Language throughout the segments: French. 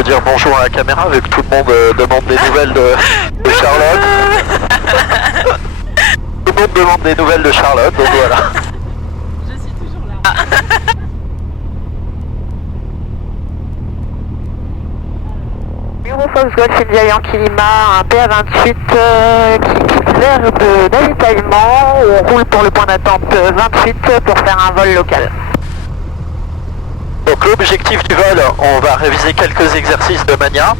peux dire bonjour à la caméra vu que tout le monde demande des nouvelles de Charlotte. Tout le monde demande des nouvelles de Charlotte, donc voilà. Je suis toujours là. Eurofox Golf India Yankee Lima, un PA28 qui quitte l'aire d'avitaillement. On roule pour le point d'attente 28 pour faire un vol local. Donc l'objectif du vol, on va réviser quelques exercices de mania.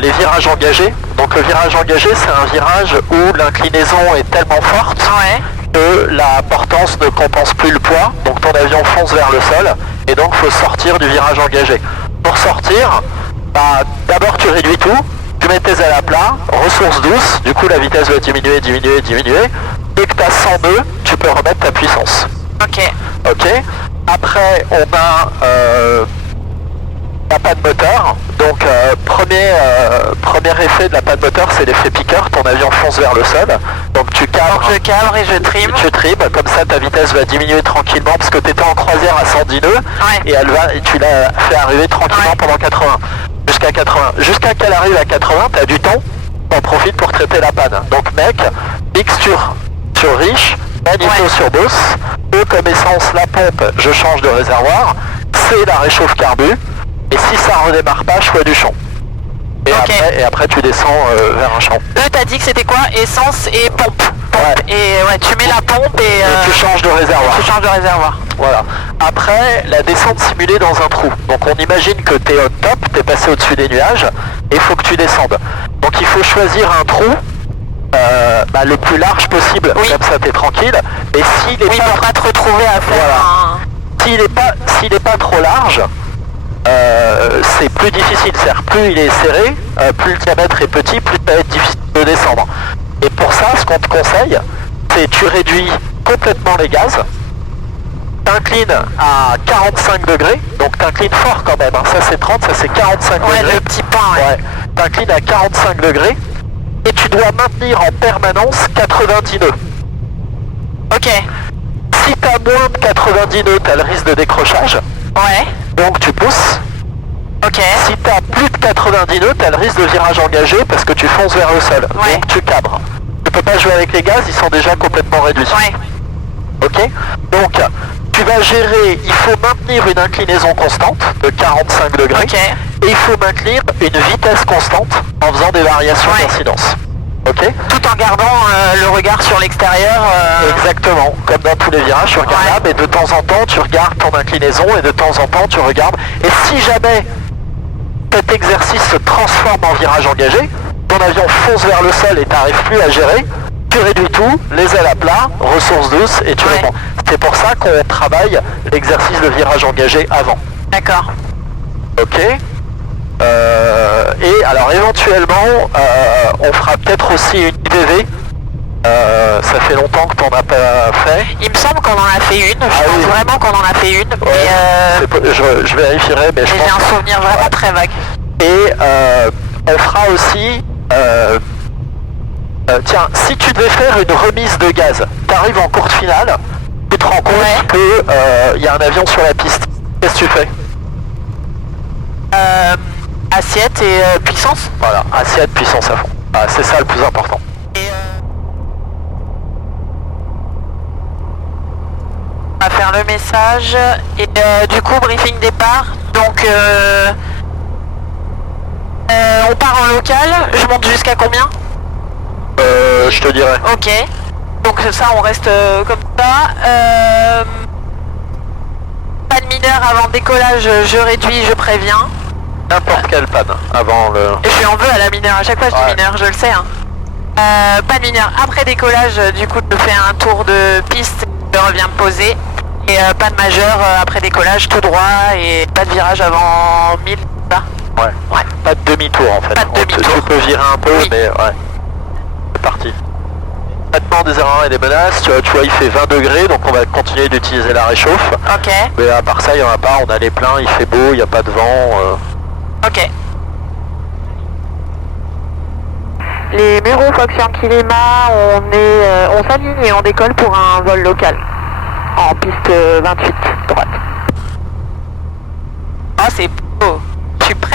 Les virages engagés. Donc le virage engagé, c'est un virage où l'inclinaison est tellement forte que la portance ne compense plus le poids. Donc ton avion fonce vers le sol et donc il faut sortir du virage engagé. Pour sortir, d'abord tu réduis tout, tu mets tes ailes à plat, ressources douces, du coup la vitesse va diminuer. Dès que tu as 100 nœuds, tu peux remettre ta puissance. Ok. Après, on a la panne moteur. Donc, premier effet de la panne moteur, c'est l'effet piqueur. Ton avion fonce vers le sol. Donc, tu cadres. Donc, je cadre et je trim. Tu trimes. Comme ça, ta vitesse va diminuer tranquillement parce que tu étais en croisière à 110 nœuds. Et tu l'as fait arriver tranquillement pendant 80. Jusqu'à 80. Jusqu'à qu'elle arrive à 80, tu as du temps. T'en profites pour traiter la panne. Donc, mec, mixture sur riche. Magnéto sur boss, E comme essence, la pompe, je change de réservoir, C la réchauffe carbu, et si ça redémarre pas, je fais du champ. Et après tu descends vers un champ. E t'as dit que c'était quoi? Essence et pompe. Et tu mets la pompe et tu changes de réservoir. Tu changes de réservoir. Voilà. Après, la descente simulée dans un trou. Donc on imagine que tu es au top, tu es passé au-dessus des nuages, et il faut que tu descendes. Donc il faut choisir un trou le plus large possible, comme ça t'es tranquille. Et s'il est pour pas te retrouver à faire s'il est pas trop large, c'est plus difficile. C'est-à-dire plus il est serré, plus le diamètre est petit, plus ça va être difficile de descendre. Et pour ça, ce qu'on te conseille, c'est tu réduis complètement les gaz, t'inclines à 45 degrés, donc t'inclines fort quand même, hein. Ça c'est 30, ça c'est 45 degrés. Le petit pain, T'inclines à 45 degrés. Et tu dois maintenir en permanence 90 nœuds. Ok. Si tu as moins de 90 nœuds, tu as le risque de décrochage. Donc tu pousses. Ok. Si tu as plus de 90 nœuds, tu as le risque de virage engagé parce que tu fonces vers le sol. Donc tu cabres. Tu peux pas jouer avec les gaz, ils sont déjà complètement réduits. Ok. Donc tu vas gérer, il faut maintenir une inclinaison constante de 45 degrés. Et il faut maintenir une vitesse constante en faisant des variations d'incidence. Ok. Tout en gardant le regard sur l'extérieur. Exactement, comme dans tous les virages, tu regardes là, mais de temps en temps tu regardes ton inclinaison et de temps en temps tu regardes. Et si jamais cet exercice se transforme en virage engagé, ton avion fonce vers le sol et tu n'arrives plus à gérer, tu réduis tout, les ailes à plat, ressources douces et tu remontes. C'est pour ça qu'on travaille l'exercice de virage engagé avant. D'accord. Ok. Et alors éventuellement, on fera peut-être aussi une IVV. Ça fait longtemps que tu n'en as pas fait. Il me semble qu'on en a fait une. Je pense vraiment qu'on en a fait une. Je vérifierai, mais je pense. J'ai un souvenir vraiment très vague. Et on fera aussi. Tiens, si tu devais faire une remise de gaz, tu arrives en courte finale, tu te rends compte que y a un avion sur la piste. Qu'est-ce que tu fais? Assiette et puissance. Voilà, assiette, puissance à fond. C'est ça le plus important. On va faire le message et du coup briefing départ. Donc on part en local. Je monte jusqu'à combien? Je te dirai. Ok. Donc ça on reste comme ça. Pas de mineur avant décollage, je réduis, je préviens. N'importe quelle panne avant le... Et je suis en vœu à la mineur, à chaque fois je dis mineur, je le sais. Pas de mineur après décollage, du coup je fais un tour de piste, je reviens me poser. Et pas de majeur après décollage, tout droit et pas de virage avant 1000, ça. Pas de demi-tour en fait. Pas de demi-tour. Tu peux virer un peu, mais c'est parti. Traitement des erreurs et des menaces, tu vois il fait 20 degrés, donc on va continuer d'utiliser la réchauffe. Ok. Mais à part ça, il n'y en a pas, on a les pleins, il fait beau, il n'y a pas de vent. Ok. Les Muro Fox Yankee Lima, on s'aligne et on décolle pour un vol local en piste 28 droite. Ah c'est beau. Je suis prêt.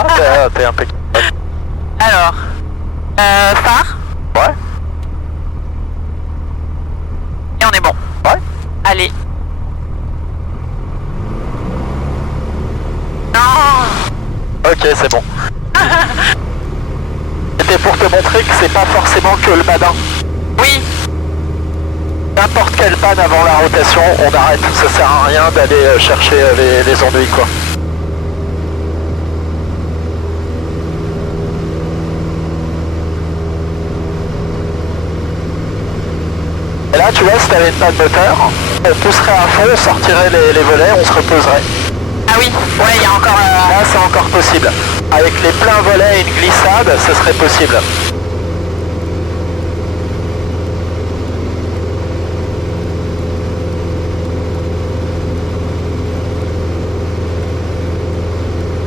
Ah, t'es impeccable. Alors, phare. Ouais. Et on est bon. Ouais. Allez. Non. Ok, c'est bon. C'était pour te montrer que c'est pas forcément que le badin. Oui. N'importe quelle panne avant la rotation, on arrête. Ça sert à rien d'aller chercher les ennuis, quoi. Et là, tu vois, si t'avais une panne moteur, on pousserait à fond, on sortirait les volets, on se reposerait. Ah oui, ouais, il y a encore... Là, c'est encore possible. Avec les pleins volets et une glissade, ce serait possible.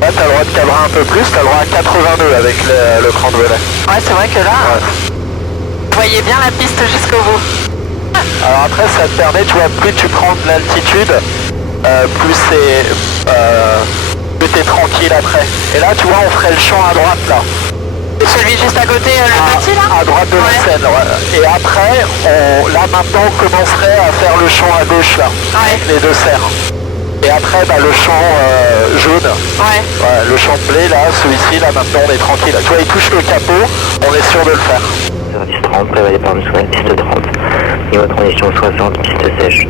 Là, t'as le droit de cabrer un peu plus, t'as le droit à 80 nœuds avec le cran de volet. Ouais, c'est vrai que là, vous voyez bien la piste jusqu'au bout. Alors après, ça te permet, tu vois, plus tu prends de l'altitude, plus plus t'es tranquille après. Et là, tu vois, on ferait le champ à droite, là. Celui juste à côté, le petit, là? À droite de la scène, ouais. Et après, là, maintenant, on commencerait à faire le champ à gauche, là, avec les deux serres. Et après, bah, le champ jaune. Ouais. Le champ de blé, là, celui-ci, là, maintenant, on est tranquille. Tu vois, il touche le capot, on est sûr de le faire. Service 30, prévoyez par dessous la piste 30. Niveau de condition 60, piste sèche.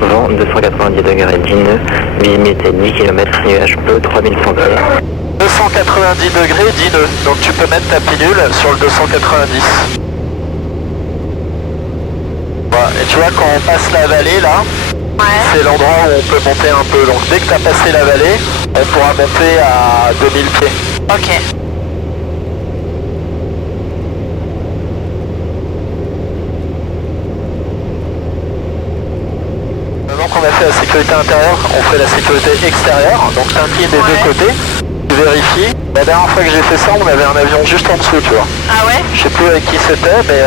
Vent 290 degrés, 10 nœuds, visibilité 10 km, nuage bleu 3100 pieds. 290 degrés, 10 nœuds. Donc tu peux mettre ta pilule sur le 290. Voilà. Et tu vois, quand on passe la vallée, là, c'est l'endroit où on peut monter un peu. Donc dès que tu as passé la vallée, on pourra monter à 2000 pieds. Ok. Maintenant qu'on a fait la sécurité intérieure, on fait la sécurité extérieure. Donc tu inclines des deux côtés, tu vérifies. La dernière fois que j'ai fait ça, on avait un avion juste en dessous, tu vois. Ah ouais? Je sais plus avec qui c'était, mais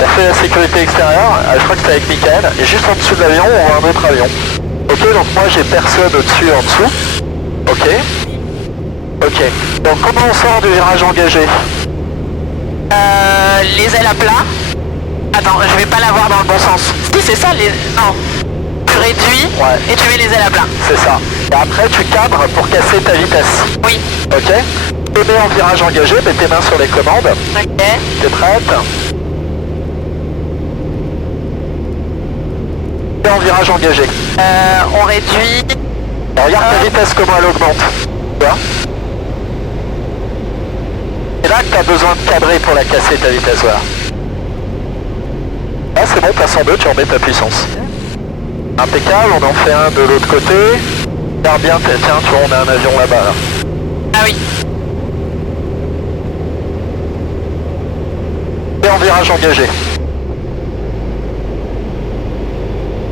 on fait la sécurité extérieure, je crois que c'était avec Michael, et juste en dessous de l'avion, on voit un autre avion. Ok, donc moi j'ai personne au-dessus et en dessous. Ok. Ok. Donc comment on sort du virage engagé? Les ailes à plat. Attends, je vais pas l'avoir dans le bon sens. Si, c'est ça, les... Non. Tu réduis et tu mets les ailes à plat. C'est ça. Et après tu cadres pour casser ta vitesse. Oui. Ok. Tu te mets en virage engagé, mets tes mains sur les commandes. Ok. T'es prête? Et en virage engagé. On réduit... Regarde ta vitesse comment elle augmente. Tu vois? C'est là que tu as besoin de cadrer pour la casser ta vitesse, voilà. Là c'est bon, t'as 102, tu remets ta puissance. Impeccable, on en fait un de l'autre côté. Regarde bien, tiens, tu vois, on a un avion là-bas. Là. Ah oui. Et en virage engagé.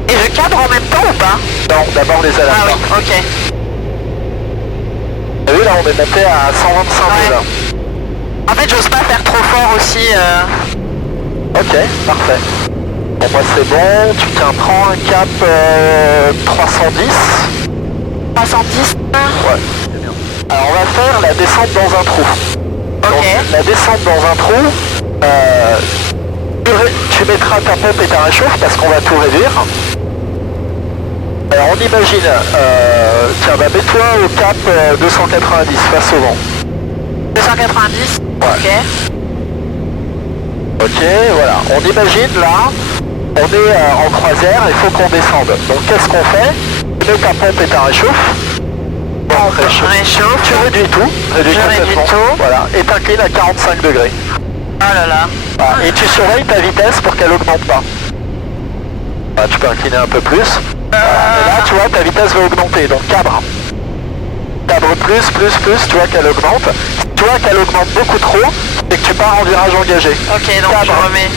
Et je cadre en même temps ou pas? Non, d'abord les ailes à Ah oui, plat. ok. T'as vu là, on est monté à 125 000 là. En fait, j'ose pas faire trop fort aussi. Ok, parfait. Bon, moi c'est bon, tu prends un cap 310. 310. Ouais, c'est bien. Alors on va faire la descente dans un trou. Ok. Donc, la descente dans un trou, tu mettras ta pompe et ta réchauffe parce qu'on va tout réduire. Alors on imagine, tiens, bah mets-toi au cap 290 face au vent. 290. Ok. Ok, voilà. On imagine là, on est en croisière, il faut qu'on descende. Donc qu'est-ce qu'on fait? Tu mets ta pompe et ta réchauffe. Bon, Réchauffe. Tu réduis tout. Réduis réduis tout. Voilà. Et t'inclines à 45 degrés. Oh là là. Voilà. Et tu surveilles ta vitesse pour qu'elle augmente pas. Voilà, tu peux incliner un peu plus. Voilà. Et là, tu vois, ta vitesse va augmenter. Donc cadre. Cadre plus, tu vois qu'elle augmente. Tu vois qu'elle augmente beaucoup trop, et que tu pars en virage engagé. Ok, donc cadre. je remets.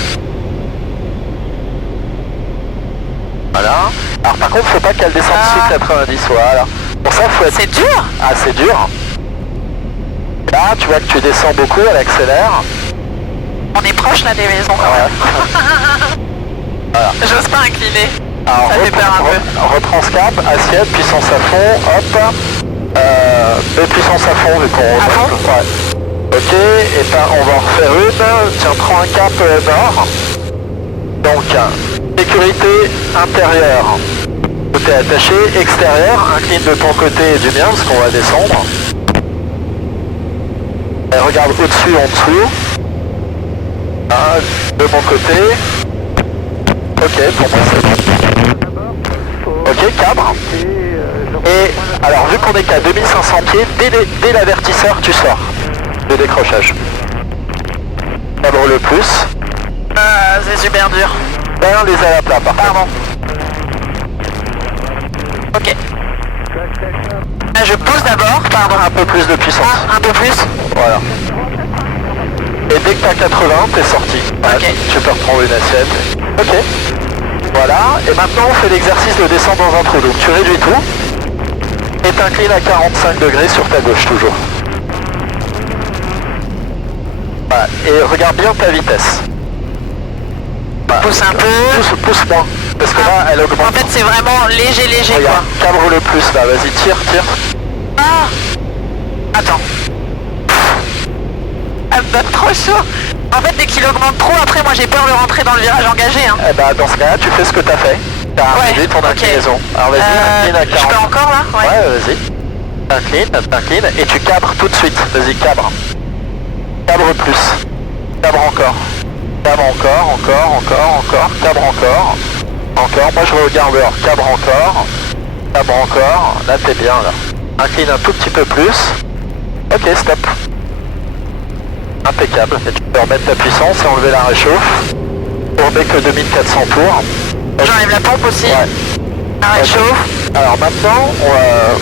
Voilà. Alors par contre, faut pas qu'elle descende sous 90, voilà. Pour ça, faut être... C'est dur. Ah, c'est dur. Là, tu vois que tu descends beaucoup, elle accélère. On est proche là des maisons. Ouais. Voilà. J'ose pas incliner. Alors, Ça fait peur un peu. reprends ce cap, assiette, puissance à fond, hop. Mets puissance à fond vu qu'on... À fond? Ouais. Ok, et ben on va en refaire une. Tiens, prends un cap nord. Donc, sécurité intérieure. Côté attaché, extérieur, incline de ton côté et du mien parce qu'on va descendre. Et regarde au-dessus, en dessous. Ah, de mon côté. Ok, pour moi c'est bon. Ok, cabre. Et alors vu qu'on est qu'à 2500 pieds, dès l'avertisseur tu sors de décrochage. Cabre le plus. C'est super dur. Derrière les ailes à plat par contre. Pardon. Ok. Je pousse d'abord, pardon. Un peu plus de puissance. Un peu plus. Voilà. Et dès que t'as 80, t'es sorti. Voilà, Ok. tu peux reprendre une assiette. Ok. Voilà. Et maintenant on fait l'exercice de descendre dans un trou. Donc tu réduis tout. Et t'inclines à 45 degrés sur ta gauche toujours. Voilà. Et regarde bien ta vitesse. Voilà. Pousse un peu. Pousse moins. Parce que là elle augmente. En fait, c'est vraiment léger, quoi. Regarde, cabre le plus là. Vas-y, tire. Ah. Attends. Elle me donne trop chaud. En fait, dès qu'il augmente trop, après, moi, j'ai peur de rentrer dans le virage engagé. Hein. Eh bah dans ce cas-là, tu fais ce que t'as fait. T'as réduit ton inclinaison. Alors vas-y, incline à 40. Je peux encore là? Ouais, vas-y. T'inclines et tu cabres tout de suite. Vas-y, cabre. Cabre plus. Cabre encore. Cabre encore. Cabre encore. Encore. Moi je regarde dehors. Cabre encore. Cabre encore. Là t'es bien là. Incline un tout petit peu plus. Ok, stop. Impeccable. Et tu peux remettre ta puissance et enlever la réchauffe. Courbé que 2400 tours. J'enlève la pompe aussi. Ouais. La réchauffe. Alors maintenant, on va...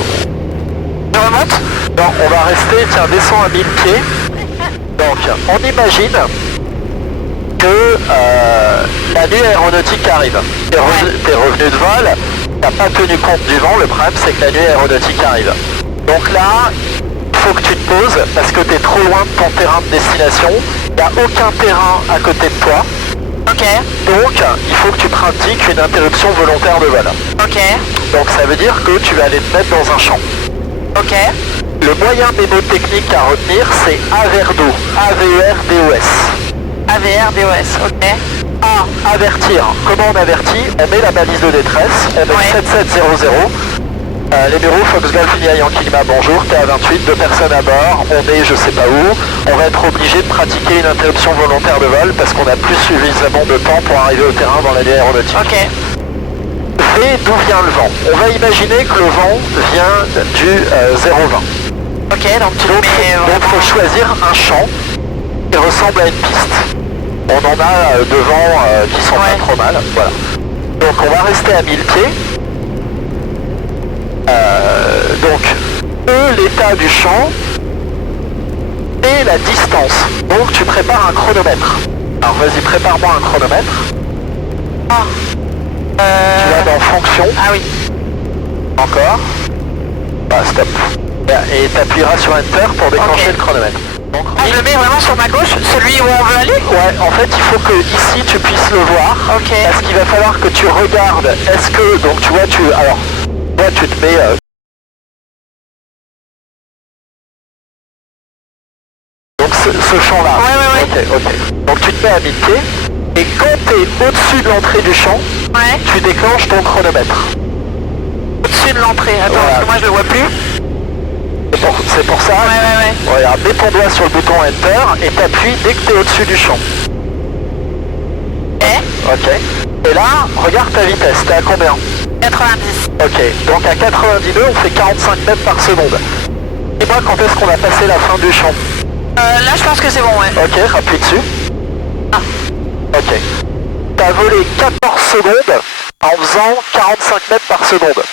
Je remonte. Non, on va rester, tiens, descend à 1000 pieds. Donc, on imagine que la nuit aéronautique arrive. T'es revenu de vol, t'as pas tenu compte du vent, le problème c'est que la nuit aéronautique arrive. Donc là, il faut que tu te poses parce que t'es trop loin de ton terrain de destination. Il n'y a aucun terrain à côté de toi. Ok. Donc, il faut que tu pratiques une interruption volontaire de vol. Ok. Donc ça veut dire que tu vas aller te mettre dans un champ. Ok. Le moyen mémotechnique à retenir, c'est AVERDOS. A-V-E-R-D-O-S. AVR-DOS, ok. A, avertir. Comment on avertit? On met la balise de détresse, on met 7700. Les bureaux Fox Golf India Yankee Lima, bonjour, t'es à 28, 2 personnes à bord, on est je sais pas où, on va être obligé de pratiquer une interruption volontaire de vol parce qu'on n'a plus suffisamment de temps pour arriver au terrain dans la nuit aéronautique. Ok. V, d'où vient le vent? On va imaginer que le vent vient du 0,20. Ok, donc tu Donc mets faut choisir un champ qui ressemble à une piste. On en a devant qui sont pas trop mal, voilà. Donc on va rester à 1000 pieds. Donc l'état du champ et la distance. Donc tu prépares un chronomètre. Alors vas-y, prépare-moi un chronomètre. Tu vas dans fonction. Ah oui. Encore. Ah, stop. Et tu appuieras sur Enter pour déclencher le chronomètre. Donc, Je le mets vraiment sur ma gauche, celui où on veut aller? ouais, en fait, il faut que ici tu puisses le voir. Ok. Parce qu'il va falloir que tu regardes. Est-ce que, donc tu vois, alors, toi tu te mets... donc ce champ-là. Ouais. Ok. Donc tu te mets à 1000 pieds. Et quand tu es au-dessus de l'entrée du champ, Ouais. tu déclenches ton chronomètre. Au-dessus de l'entrée. Attends, Voilà. parce que moi je le vois plus. C'est pour ça. Ouais. Regarde, mets ton doigt sur le bouton Enter et t'appuies dès que tu es au-dessus du champ. Ok. Et là, regarde ta vitesse, t'es à combien? 90. Ok, donc à 92, on fait 45 mètres par seconde. Et moi, quand est-ce qu'on a passé la fin du champ? Là je pense que c'est bon, ouais. Ok, rappuie dessus. Ok. T'as volé 14 secondes en faisant 45 mètres par seconde.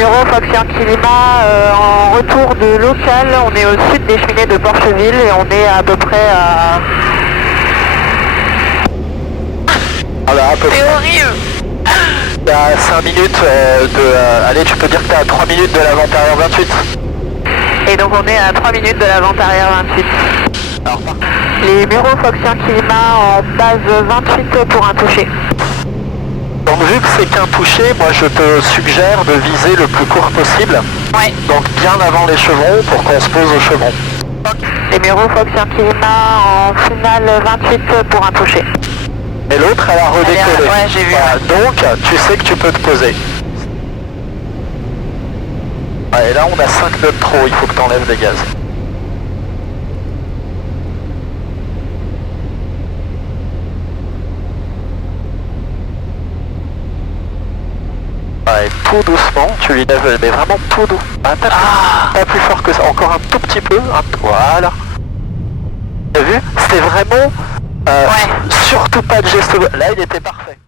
numéro Fox Yankee Lima, en retour de local, on est au sud des cheminées de Porcheville et on est à peu près à... Voilà, à peu près. C'est horrible. T'as 5 minutes allez, tu peux dire que t'es à 3 minutes de la vente arrière 28. Et donc on est à 3 minutes de la vente arrière 28. Alors, Les numéros Fox Yankee Lima en base 28 pour un touché. donc vu que c'est qu'un touché, moi je te suggère de viser le plus court possible. Ouais. Donc bien avant les chevrons pour qu'on se pose au chevron. Numéro Fox Yankee Lima en finale 28 pour un touché. Et l'autre elle a redécollé. Ouais, j'ai vu. Voilà, donc tu sais que tu peux te poser. Ouais, et là on a 5 nœuds de trop, il faut que tu enlèves des gaz. Ouais, tout doucement, tu lui lèves, mais vraiment tout doux. Ah, pas plus fort que ça, encore un tout petit peu. Voilà. T'as vu? C'était vraiment... Ouais. Surtout pas de geste... Là il était parfait.